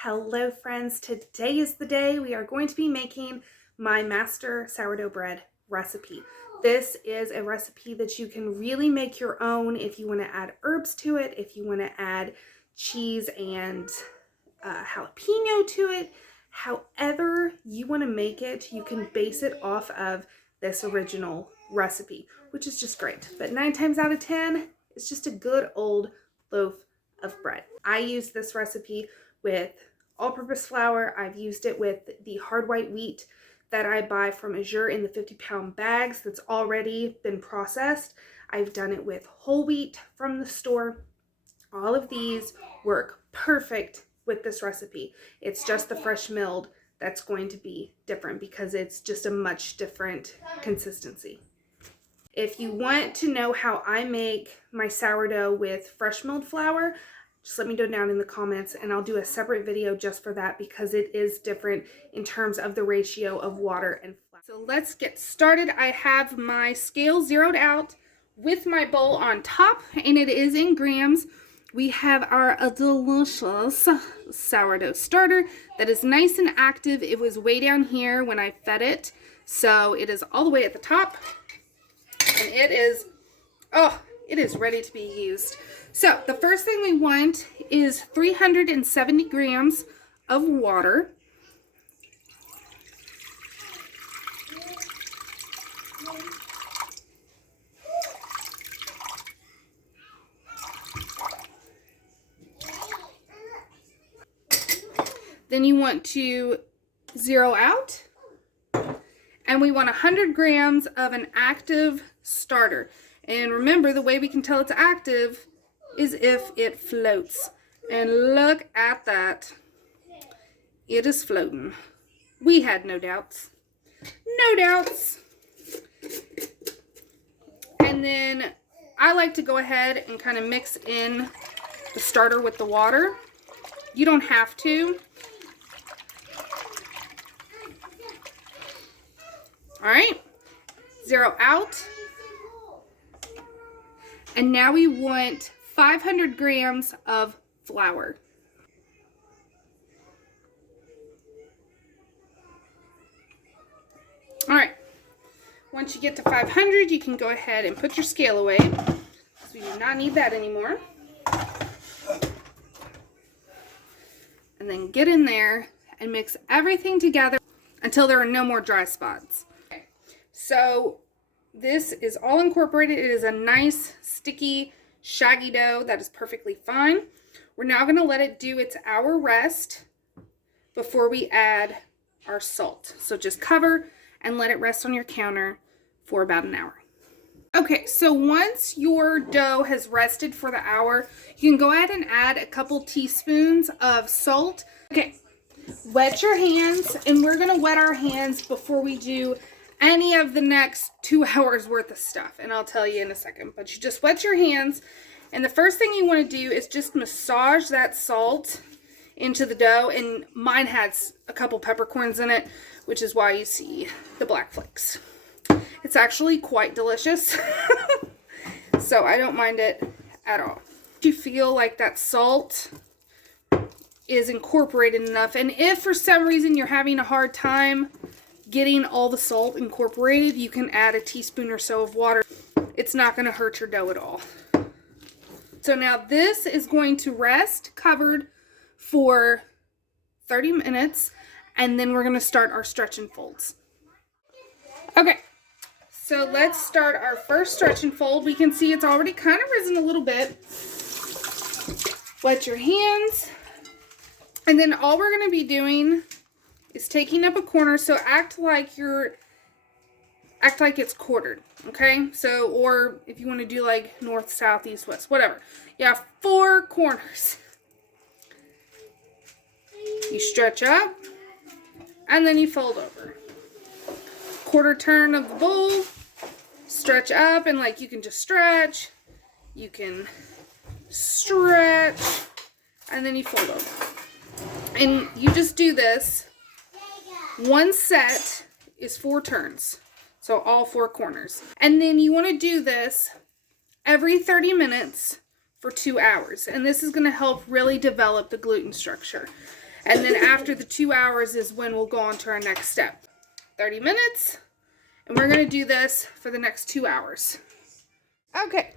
Hello friends, today is the day we are going to be making my master sourdough bread recipe. This is a recipe that you can really make your own if you want to add herbs to it, if you want to add cheese and jalapeno to it. However you want to make it, you can base it off of this original recipe, which is just great. But 9 times out of 10, it's just a good old loaf of bread. I use this recipe with all-purpose flour. I've used it with the hard white wheat that I buy from Azure in the 50-pound bags that's already been processed. I've done it with whole wheat from the store. All of these work perfect with this recipe. It's just the fresh milled that's going to be different because it's just a much different consistency. If you want to know how I make my sourdough with fresh milled flour, just let me know down in the comments and I'll do a separate video just for that because it is different in terms of the ratio of water and flour. So let's get started. I have my scale zeroed out with my bowl on top and it is in grams. We have our delicious sourdough starter that is nice and active. It was way down here when I fed it, so it is all the way at the top and it is ready to be used. So the first thing we want is 370 grams of water. Then you want to zero out, and we want 100 grams of an active starter. And remember, the way we can tell it's active is if it floats. And look at that. It is floating. We had no doubts. No doubts. And then I like to go ahead and kind of mix in the starter with the water. You don't have to. All right. Zero out. And now we want 500 grams of flour. All right. Once you get to 500, you can go ahead and put your scale away because we do not need that anymore. And then get in there and mix everything together until there are no more dry spots. Okay. So this is all incorporated. It is a nice, sticky, shaggy dough that is perfectly fine. We're now going to let it do its hour rest before we add our salt. So just cover and let it rest on your counter for about an hour. Okay, so once your dough has rested for the hour, you can go ahead and add a couple teaspoons of salt. Okay, wet your hands, and we're going to wet our hands before we do any of the next 2 hours worth of stuff, and I'll tell you in a second. But you just wet your hands, and the first thing you want to do is just massage that salt into the dough. And mine has a couple peppercorns in it, which is why you see the black flakes. It's actually quite delicious. So I don't mind it at all. You feel like that salt is incorporated enough, and if for some reason you're having a hard time getting all the salt incorporated, you can add a teaspoon or so of water. It's not going to hurt your dough at all. So now this is going to rest covered for 30 minutes, and then we're going to start our stretch and folds. Okay, so let's start our first stretch and fold. We can see it's already kind of risen a little bit. Wet your hands, and then all we're going to be doing is taking up a corner. So act like it's quartered, okay? So, or if you want to do like north, south, east, west, whatever. You have 4 corners. You stretch up, and then you fold over. Quarter turn of the bowl, stretch up, and like you can just stretch, you can stretch, and then you fold over. And you just do this. One set is 4 turns, so all 4 corners. And then you want to do this every 30 minutes for 2 hours. And this is going to help really develop the gluten structure. And then after the 2 hours is when we'll go on to our next step. 30 minutes, and we're going to do this for the next 2 hours. Okay,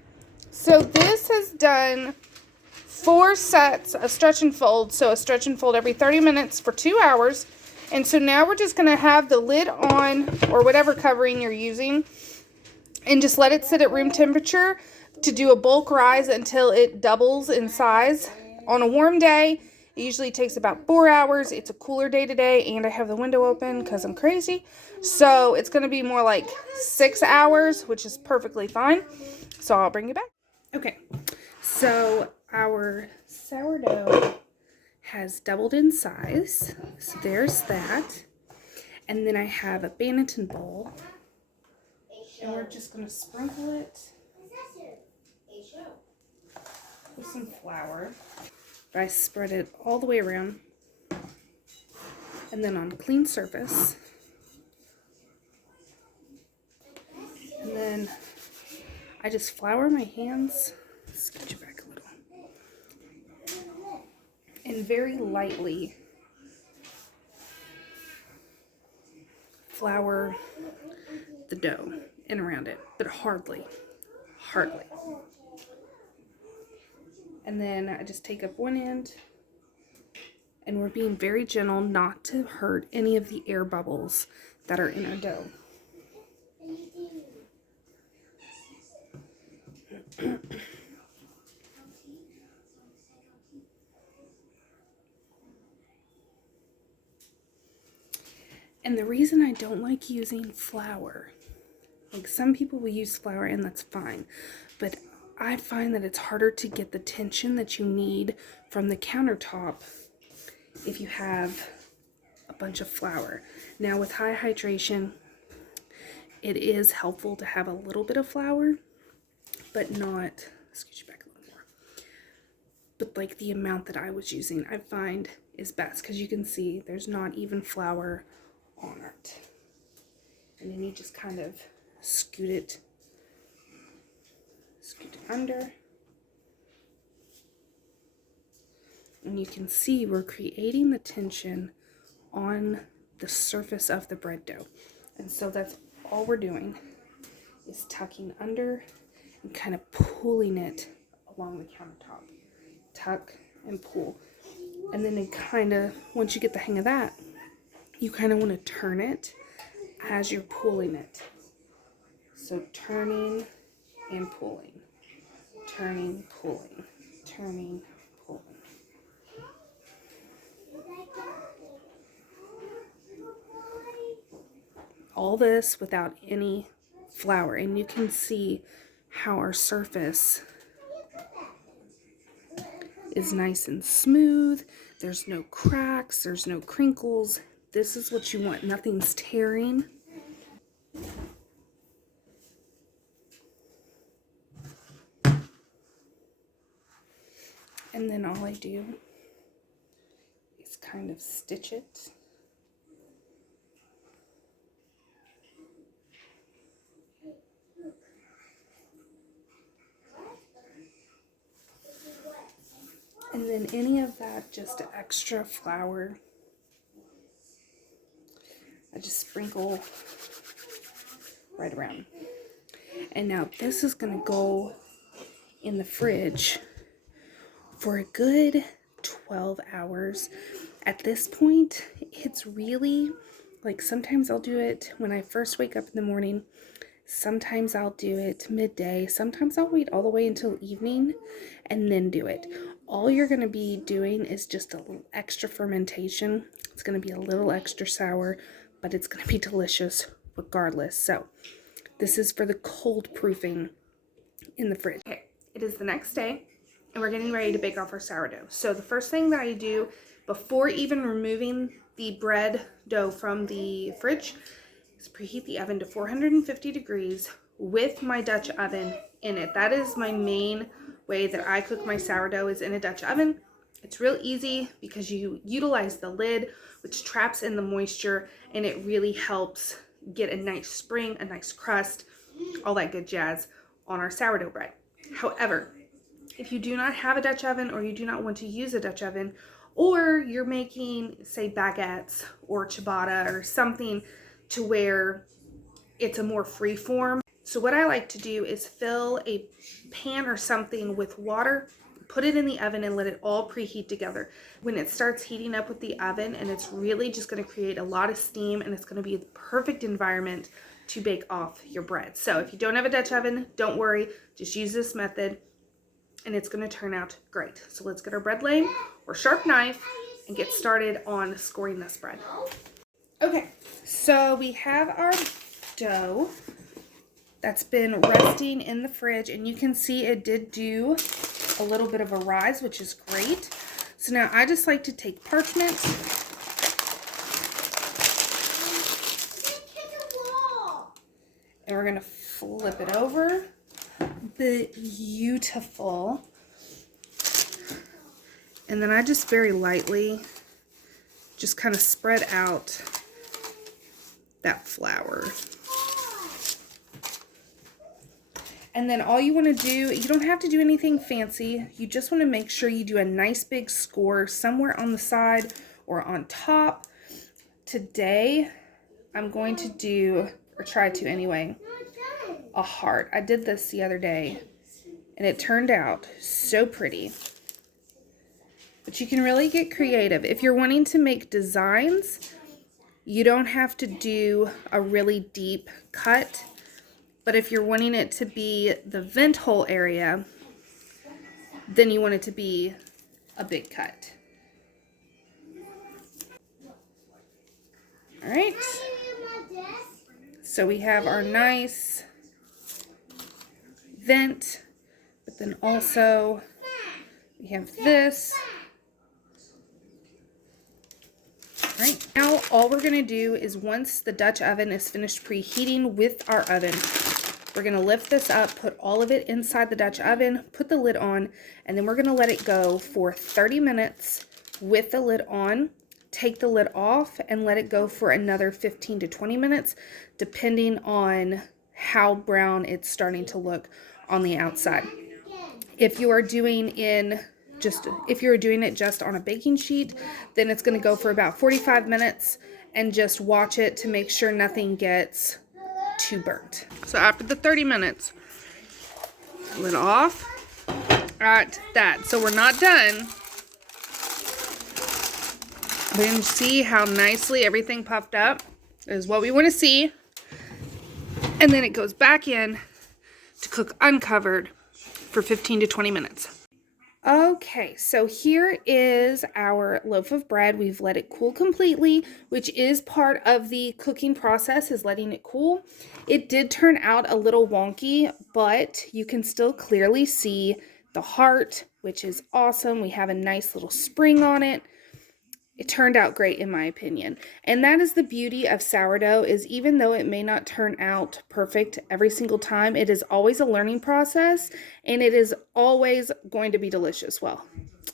so this has done 4 sets of stretch and fold. So a stretch and fold every 30 minutes for 2 hours. And so now we're just going to have the lid on, or whatever covering you're using, and just let it sit at room temperature to do a bulk rise until it doubles in size. On a warm day, it usually takes about 4 hours. It's a cooler day today, and I have the window open because I'm crazy. So it's going to be more like 6 hours, which is perfectly fine. So I'll bring you back. Okay, so our sourdough has doubled in size. So there's that. And then I have a banaton bowl. And we're just going to sprinkle it with some flour. I spread it all the way around. And then on a clean surface. And then I just flour my hands. Scooch it back a little. And very lightly flour the dough and around it, but hardly. And then I just take up one end, and we're being very gentle not to hurt any of the air bubbles that are in our dough. And the reason I don't like using flour, like some people will use flour and that's fine, but I find that it's harder to get the tension that you need from the countertop if you have a bunch of flour. Now with high hydration, it is helpful to have a little bit of flour, but not, scooch back a little more, but like the amount that I was using, I find is best, because you can see there's not even flour on it. And then you just kind of scoot it under. And you can see we're creating the tension on the surface of the bread dough. And so that's all we're doing, is tucking under and kind of pulling it along the countertop. Tuck and pull. And then it kind of, once you get the hang of that, you kind of want to turn it as you're pulling it. So turning and pulling. Turning, pulling. Turning, pulling. All this without any flour. And you can see how our surface is nice and smooth. There's no cracks. There's no crinkles. This is what you want. Nothing's tearing. And then all I do is kind of stitch it. And then any of that just extra flour, I just sprinkle right around. And now this is going to go in the fridge for a good 12 hours. At this point, it's really, like, sometimes I'll do it when I first wake up in the morning. Sometimes I'll do it midday. Sometimes I'll wait all the way until evening and then do it. All you're going to be doing is just a little extra fermentation. It's going to be a little extra sour, but it's going to be delicious regardless. So this is for the cold proofing in the fridge. Okay, it is the next day, and we're getting ready to bake off our sourdough. So the first thing that I do before even removing the bread dough from the fridge is preheat the oven to 450 degrees with my Dutch oven in it. That is my main way that I cook my sourdough, is in a Dutch oven. It's real easy because you utilize the lid, which traps in the moisture, and it really helps get a nice spring, a nice crust, all that good jazz on our sourdough bread. However, if you do not have a Dutch oven, or you do not want to use a Dutch oven, or you're making, say, baguettes or ciabatta or something to where it's a more free form. So what I like to do is fill a pan or something with water, put it in the oven, and let it all preheat together. When it starts heating up with the oven, and it's really just going to create a lot of steam, and it's going to be the perfect environment to bake off your bread. So if you don't have a Dutch oven, don't worry, just use this method and it's going to turn out great. So let's get our bread lane or sharp knife and get started on scoring this bread. Okay, so we have our dough that's been resting in the fridge, and you can see it did do a little bit of a rise, which is great. So now I just like to take parchment and we're gonna flip it over. Beautiful. And then I just very lightly just kind of spread out that flour. And then all you want to do, you don't have to do anything fancy. You just want to make sure you do a nice big score somewhere on the side or on top. Today, I'm going to do, or try to anyway, a heart. I did this the other day and it turned out so pretty. But you can really get creative. If you're wanting to make designs, you don't have to do a really deep cut. But if you're wanting it to be the vent hole area, then you want it to be a big cut. All right. So we have our nice vent, but then also we have this. All right, now all we're gonna do is once the Dutch oven is finished preheating with our oven, we're gonna lift this up, put all of it inside the Dutch oven, put the lid on, and then we're gonna let it go for 30 minutes with the lid on, take the lid off, and let it go for another 15 to 20 minutes, depending on how brown it's starting to look on the outside. If you are doing it just on a baking sheet, then it's going to go for about 45 minutes, and just watch it to make sure nothing gets too burnt. So after the 30 minutes, lid off at that. So we're not done. Then see how nicely everything puffed up is what we want to see. And then it goes back in to cook uncovered for 15 to 20 minutes. Okay, so here is our loaf of bread. We've let it cool completely, which is part of the cooking process, is letting it cool. It did turn out a little wonky, but you can still clearly see the heart, which is awesome. We have a nice little spring on it. It turned out great in my opinion. And that is the beauty of sourdough, is even though it may not turn out perfect every single time, it is always a learning process, and it is always going to be delicious. Well,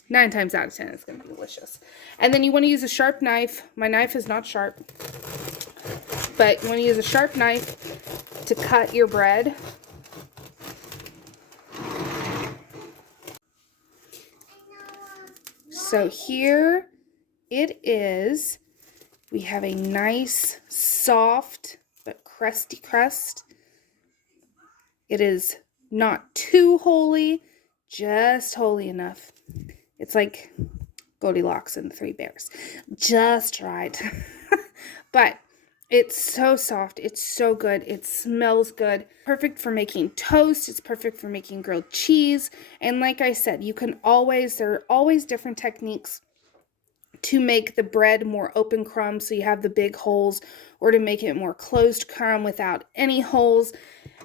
9 times out of 10 it's going to be delicious. And then you want to use a sharp knife. My knife is not sharp, but you want to use a sharp knife to cut your bread. So here it is. We have a nice, soft, but crusty crust. It is not too holy, just holy enough. It's like Goldilocks and the Three Bears. Just right. But it's so soft. It's so good. It smells good. Perfect for making toast. It's perfect for making grilled cheese. And like I said, there are always different techniques to make the bread more open crumb so you have the big holes, or to make it more closed crumb without any holes.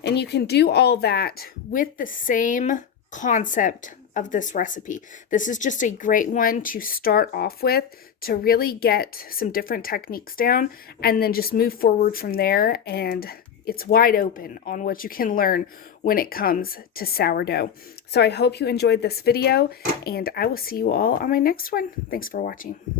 And you can do all that with the same concept of this recipe. This is just a great one to start off with, to really get some different techniques down, and then just move forward from there. And it's wide open on what you can learn when it comes to sourdough. So I hope you enjoyed this video, and I will see you all on my next one. Thanks for watching.